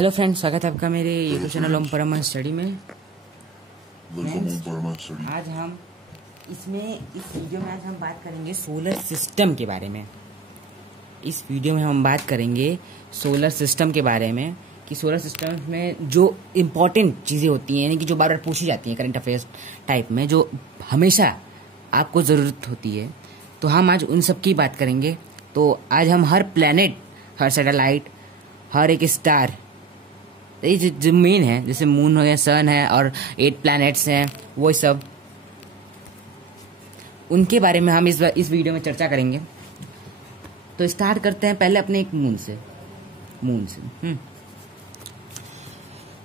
Hello friends, स्वागत है आपका मेरे यूट्यूब चैनल ओम परमा स्टडी में। आज हम इस वीडियो में आज हम बात करेंगे सोलर सिस्टम के बारे में। इस वीडियो में हम बात करेंगे सोलर सिस्टम के बारे में कि सोलर सिस्टम में जो इम्पोर्टेंट चीज़ें होती हैं, यानी कि जो बार बार पूछी जाती हैं करंट अफेयर्स टाइप में, जो हमेशा आपको ज़रूरत होती है, तो हम आज उन सब की बात करेंगे। तो आज हम हर प्लैनेट, हर सैटेलाइट, हर एक स्टार, ये जो मेन है, जैसे मून हो गया, सन है और 8 प्लैनेट्स हैं, वो सब उनके बारे में हम इस वीडियो में चर्चा करेंगे। तो स्टार्ट करते हैं पहले अपने एक मून से।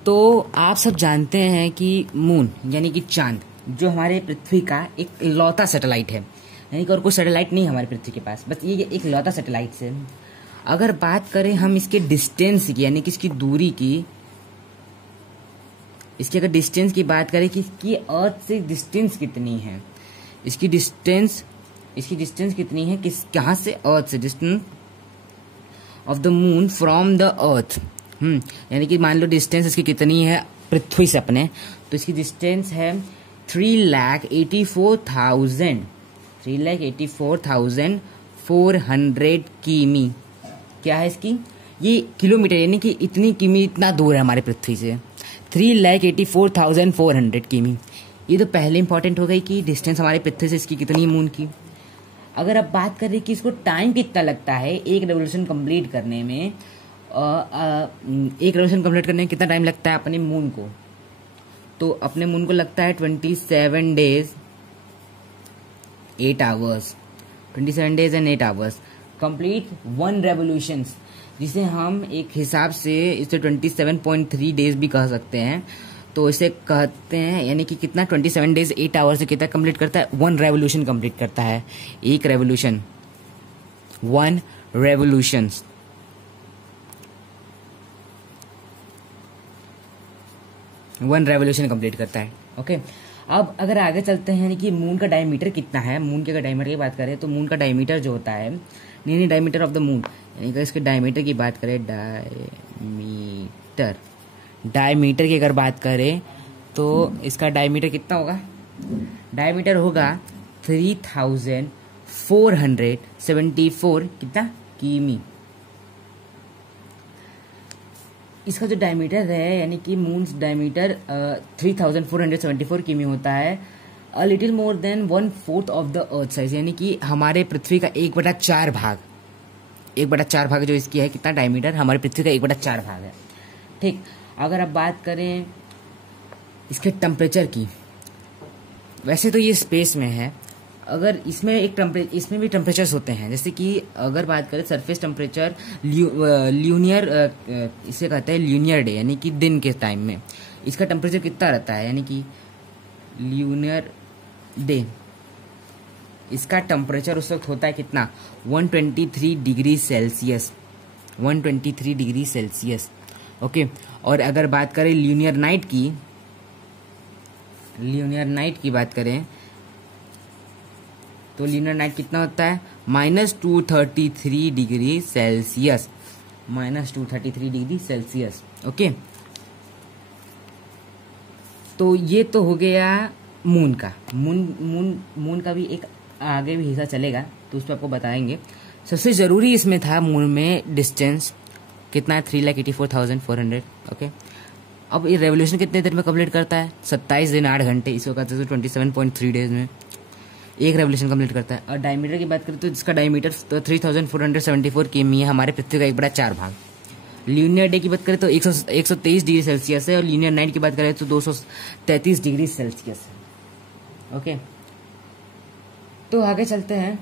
तो आप सब जानते हैं कि मून यानी कि चांद जो हमारे पृथ्वी का एक इकलौता सैटेलाइट है, यानी कि और कोई सैटेलाइट नहीं है हमारी पृथ्वी के पास, बस ये एक इकलौता सैटेलाइट से। अगर बात करें हम इसके डिस्टेंस की, यानी कि इसकी दूरी की, इसकी अगर डिस्टेंस की बात करें कि इसकी अर्थ से डिस्टेंस कितनी है, इसकी डिस्टेंस कितनी है, कहाँ से अर्थ से, distance of the moon from the earth. यानी कि मान लो डिस्टेंस इसकी कितनी है पृथ्वी से अपने, तो इसकी डिस्टेंस है 3,84,400 किमी। क्या है इसकी? ये किलोमीटर, यानी कि इतनी किमी, इतना दूर है हमारे पृथ्वी से, 3,84,400 किमी। ये तो पहले इंपॉर्टेंट हो गई कि डिस्टेंस हमारे पृथ्वी से इसकी कितनी मून की। अगर आप बात करें कि इसको टाइम कितना लगता है एक रेवोल्यूशन कंप्लीट करने में, कितना टाइम लगता है अपने मून को, तो अपने मून को लगता है 27 days 8 hours, 27 days and 8 hours complete 1 revolution, जिसे हम एक हिसाब से इसे 27.3 days भी कह सकते हैं। तो इसे कहते हैं, यानी कि कितना 27 days 8 hours से कितना कंप्लीट करता है, 1 रेवोल्यूशन कंप्लीट करता है। एक रेवोल्यूशन, 1 रेवोल्यूशन। कंप्लीट करता है। ओके, अब अगर आगे चलते हैं, यानी कि मून का डायमीटर कितना है। मून के अगर डायमीटर की बात करें तो मून का डायमीटर जो होता है, नहीं डायमीटर ऑफ द मून, यानी कि इसके डायमीटर की बात करें, डायमीटर की अगर बात करें तो इसका डायमीटर कितना होगा? डायमीटर होगा 3,474 कितना किमी। इसका जो डायमीटर है, यानी कि मून डायमीटर 3,474 किमी होता है, a little more than 1/4 of the earth size, यानी कि हमारे पृथ्वी का 1/4 भाग, 1/4 भाग जो इसकी है, कितना डायमीटर, हमारे पृथ्वी का 1/4 भाग है। ठीक, अगर आप बात करें इसके टेम्परेचर की, वैसे तो ये स्पेस में है, अगर इसमें भी टेम्परेचर्स होते हैं, जैसे कि अगर बात करें सरफेस टेम्परेचर, ल्यूनियर, इसे कहते हैं ल्यूनियर डे, यानी कि दिन के टाइम में इसका टेम्परेचर कितना रहता है, यानी कि ल्यूनियर डे, इसका टेम्परेचर उस वक्त होता है कितना, 123 degree Celsius, 123 degree Celsius. Okay, और अगर बात करें ल्यूनियर नाइट की बात करें तो ल्यूनियर नाइट कितना होता है, -233 degree Celsius, -233 degree Celsius. Okay, तो ये तो हो गया मून का। मून का भी एक आगे भी हिस्सा चलेगा, तो उस पर आपको बताएंगे। सबसे जरूरी इसमें था मून में डिस्टेंस कितना है, 3,84,400। ओके, अब ये रेवोल्यूशन कितने देर में कंप्लीट करता है, 27 दिन 8 घंटे, इसको कहते हैं 27.3 days में एक रेवोल्यूशन कंप्लीट करता है। और डायमीटर की बात करें तो इसका डायमीटर तो 3,474 किमी है, हमारे पृथ्वी का 1/4 भाग। ल्यूनियर डे की बात करें तो 123 डिग्री सेल्सियस है, और ल्यूनियर नाइट की बात करें तो 233 डिग्री सेल्सियस है। ओके, तो आगे चलते हैं।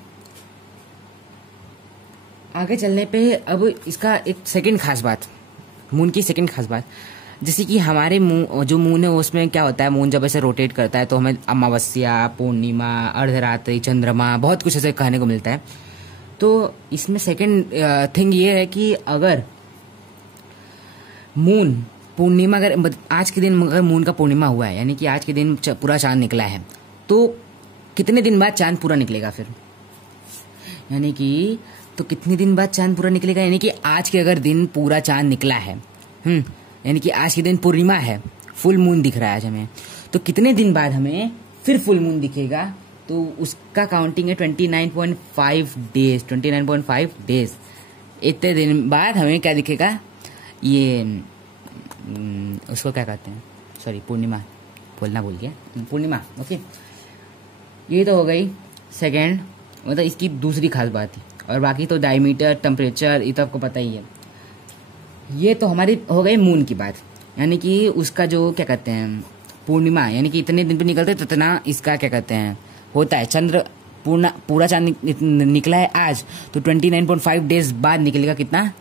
आगे चलने पे अब इसका एक सेकंड खास बात, मून की सेकंड खास बात, जैसे कि हमारे जो मून है उसमें क्या होता है, मून जब ऐसे रोटेट करता है तो हमें अमावस्या, पूर्णिमा, अर्धरात्रि, चंद्रमा, बहुत कुछ ऐसे कहने को मिलता है। तो इसमें सेकंड थिंग ये है कि अगर मून पूर्णिमा, अगर आज के दिन अगर मून का पूर्णिमा हुआ है, यानी कि आज के दिन पूरा चांद निकला है, तो कितने दिन बाद चांद पूरा निकलेगा फिर, यानी कि तो कितने दिन बाद चांद पूरा निकलेगा, यानी कि आज के अगर दिन पूरा चांद निकला है, यानी कि आज के दिन पूर्णिमा है, फुल मून दिख रहा है आज हमें। तो कितने दिन बाद हमें फिर फुल मून दिखेगा, तो उसका काउंटिंग है 29.5 डेज। 29.5 डेज, इतने दिन बाद हमें क्या दिखेगा, ये उसको क्या कहते हैं, सॉरी पूर्णिमा बोलना भूल गया, पूर्णिमा। ओके, ये तो हो गई सेकेंड, मतलब इसकी दूसरी खास बात थी। और बाकी तो डायमीटर, टेम्परेचर, ये तो आपको पता ही है। ये तो हमारी हो गई मून की बात, यानी कि उसका जो क्या कहते हैं पूर्णिमा, यानी कि इतने दिन पे निकलते तो इतना इसका क्या कहते हैं होता है। चंद्र पूरा चांद निकला है आज, तो 29.5 डेज बाद निकलेगा कितना,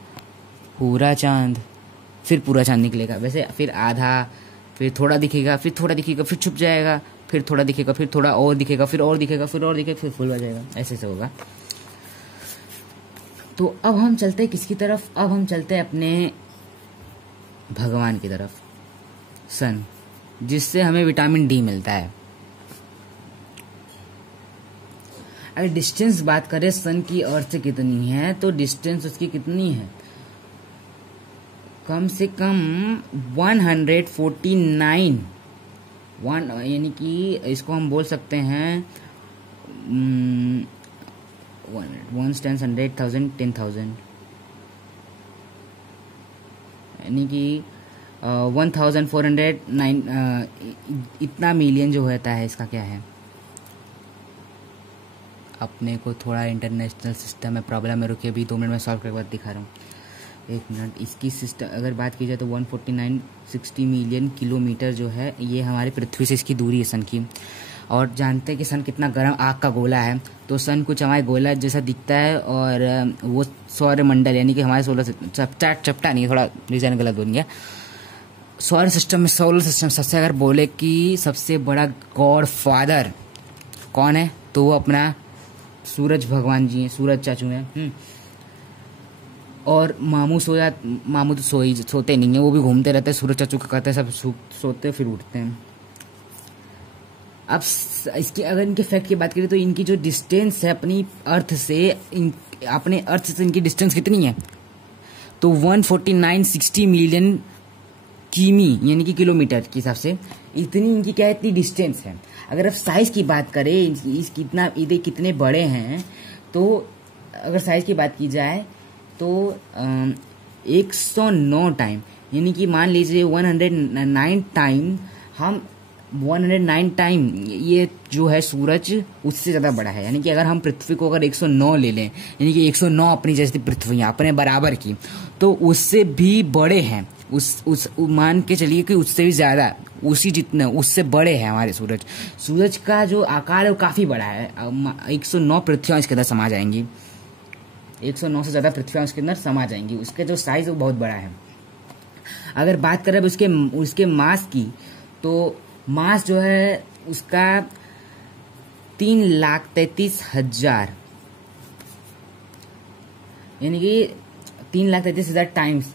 पूरा चांद। फिर पूरा चांद निकलेगा, वैसे फिर आधा, फिर थोड़ा दिखेगा, फिर थोड़ा दिखेगा, फिर छुप जाएगा, फिर थोड़ा दिखेगा, फिर थोड़ा और दिखेगा, फिर और दिखेगा, फिर और दिखेगा, फिर फुल हो जाएगा, ऐसे से होगा। तो अब हम चलते हैं किसकी तरफ, अब हम चलते हैं अपने भगवान की तरफ, सन, जिससे हमें विटामिन डी मिलता है। अगर डिस्टेंस बात करें सन की अर्थ से कितनी है, तो डिस्टेंस उसकी कितनी है, कम से कम 149, यानी कि इसको हम बोल सकते हैं 1 10 100,000 10,000, यानी कि 1409 इतना मिलियन जो होता है, इसका क्या है। अपने को थोड़ा इंटरनेशनल सिस्टम में प्रॉब्लम है, रुकिए अभी 2 मिनट में सॉल्व करके बाद दिखा रहा हूँ, 1 मिनट। इसकी सिस्टम अगर बात की जाए तो 14960 मिलियन किलोमीटर जो है, ये हमारी पृथ्वी से इसकी दूरी है सन की। और जानते हैं कि सन कितना गर्म आग का गोला है, तो सन कुछ हमारे गोला जैसा दिखता है, और वो सौरमंडल यानी कि हमारे सोलर चपटा नहीं, थोड़ा डिजाइन गलत बोल गया। सौर सिस्टम में, सोलर सिस्टम सबसे अगर बोले कि सबसे बड़ा गॉड फादर कौन है, तो वो अपना सूरज भगवान जी हैं, सूरज चाचू हैं। और मामू तो सोते नहीं है, वो भी घूमते रहते हैं, सूरज चाचू का कहते हैं सब सोते फिर उठते हैं। अब इसकी अगर इनके फैक्ट की बात करें तो इनकी जो डिस्टेंस है अपनी अर्थ से, अपने अर्थ से इनकी डिस्टेंस कितनी है, तो 14960 मिलियन किमी यानी कि किलोमीटर के हिसाब से इतनी इनकी क्या है, इतनी डिस्टेंस है। अगर आप साइज की बात करें इस कितने बड़े हैं, तो अगर साइज की बात की जाए तो 109 टाइम, यानी कि मान लीजिए 109 टाइम, हम 109 टाइम ये जो है सूरज उससे ज़्यादा बड़ा है। यानी कि अगर हम पृथ्वी को अगर 109 ले लें, यानी कि 109 अपनी जैसी पृथ्वी अपने बराबर की, तो उससे भी बड़े हैं, उस मान के चलिए कि उससे भी ज़्यादा, उसी जितने उससे बड़े हैं हमारे सूरज। सूरज का जो आकार है वो काफ़ी बड़ा है, 109 पृथ्वियाँ इसके अंदर समा जाएंगी, 109 से ज़्यादा पृथ्वियाँ उसके अंदर समा जाएंगी। उसके जो साइज है वो बहुत बड़ा है। अगर बात करें उसके मास की, तो मास जो है उसका 3,33,000, यानी कि 3,33,000 टाइम्स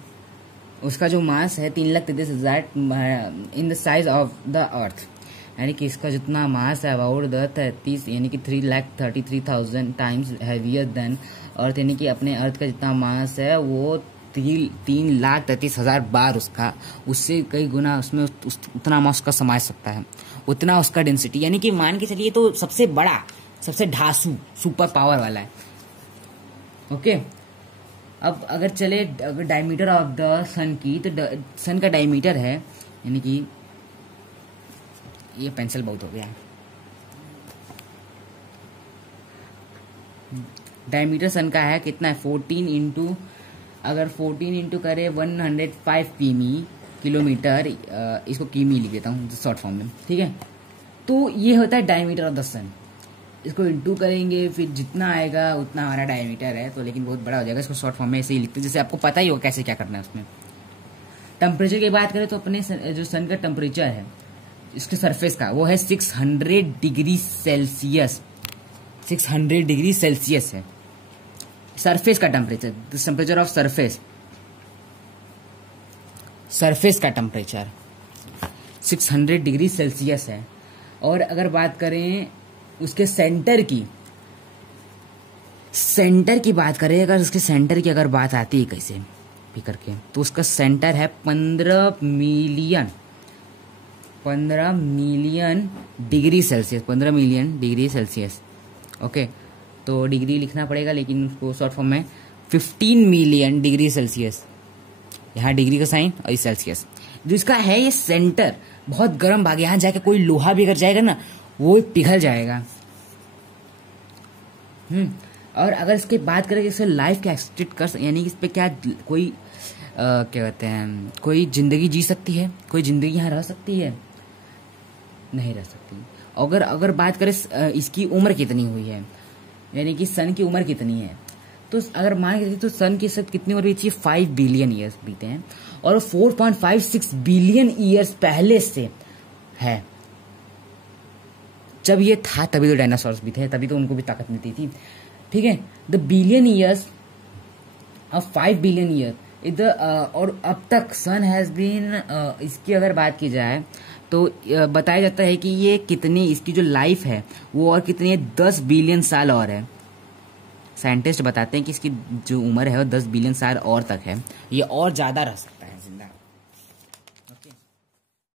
उसका जो मास है 3,33,000 in the size of the earth. यानी कि इसका जितना मास है अबाउट द 33, यानी कि 3,33,000 टाइम्स हैवियर देन अर्थ, यानी कि अपने अर्थ का जितना मास है वो 3,33,000 बार उसका, उससे कई गुना उसमें उतना मास का समा सकता है, उतना उसका डेंसिटी। यानी कि मान के चलिए तो सबसे बड़ा, सबसे ढासू, सुपर पावर वाला है। ओके, अब अगर चले अगर डायमीटर ऑफ द सन की, तो सन का डायमीटर है, यानी कि ये पेंसिल बहुत हो गया है, डायमीटर सन का है कितना है 14 इंटू, अगर 14 इंटू करे 105 किलोमीटर, इसको किमी लिख देता हूँ शॉर्ट फॉर्म में, ठीक है। तो ये होता है डायमीटर ऑफ द सन। इसको इंटू करेंगे फिर जितना आएगा उतना हमारा डायमीटर है, तो लेकिन बहुत बड़ा हो जाएगा। इसको शॉर्ट फॉर्म में ऐसे ही लिखते हैं, जैसे आपको पता ही होगा कैसे क्या करना है उसमें। टेम्परेचर की बात करें तो अपने जो सन का टेम्परेचर है इसके सरफेस का, वो है 600 डिग्री सेल्सियस, 600 डिग्री सेल्सियस है सरफेस का temperature. The temperature of surface, surface का टेम्परेचर 600 डिग्री सेल्सियस है। और अगर बात करें उसके सेंटर की बात करें, अगर उसके सेंटर की अगर बात आती है कैसे, कॉपी करके, तो उसका सेंटर है 15 million degree Celsius, 15 million degree Celsius. Okay, तो डिग्री लिखना पड़ेगा लेकिन उसको शॉर्ट फॉर्म में 15 मिलियन डिग्री सेल्सियस, यहाँ डिग्री का साइन और ये सेल्सियस। जो इसका है ये सेंटर बहुत गर्म भाग, यहाँ जाके कोई लोहा भी अगर जाएगा ना वो पिघल जाएगा। और अगर इसके बात करें कि इससे लाइफ क्या एक्सटेंड कर, यानी कि इस पे क्या कोई क्या कहते हैं, कोई जिंदगी जी सकती है, कोई जिंदगी यहाँ रह सकती है? नहीं रह सकती। अगर बात करें इसकी उम्र कितनी हुई है, यानी कि सन की उम्र कितनी है, तो अगर मान के तो सन की सब कितनी उम्र बीती है? 5 बिलियन ईयर्स बीते हैं, और 4.56 बिलियन ईयर्स पहले से है। जब ये था तभी तो डायनासोर्स भी थे, तभी तो उनको भी ताकत मिलती थी। ठीक है, the billion years of 5 billion year इधर, और अब तक सन हैज बीन, इसकी अगर बात की जाए तो बताया जाता है कि ये कितनी, इसकी जो लाइफ है वो और कितनी है, 10 बिलियन साल और है। साइंटिस्ट बताते हैं कि इसकी जो उम्र है वो 10 बिलियन साल और तक है, ये और ज्यादा रह सकता है जिंदा।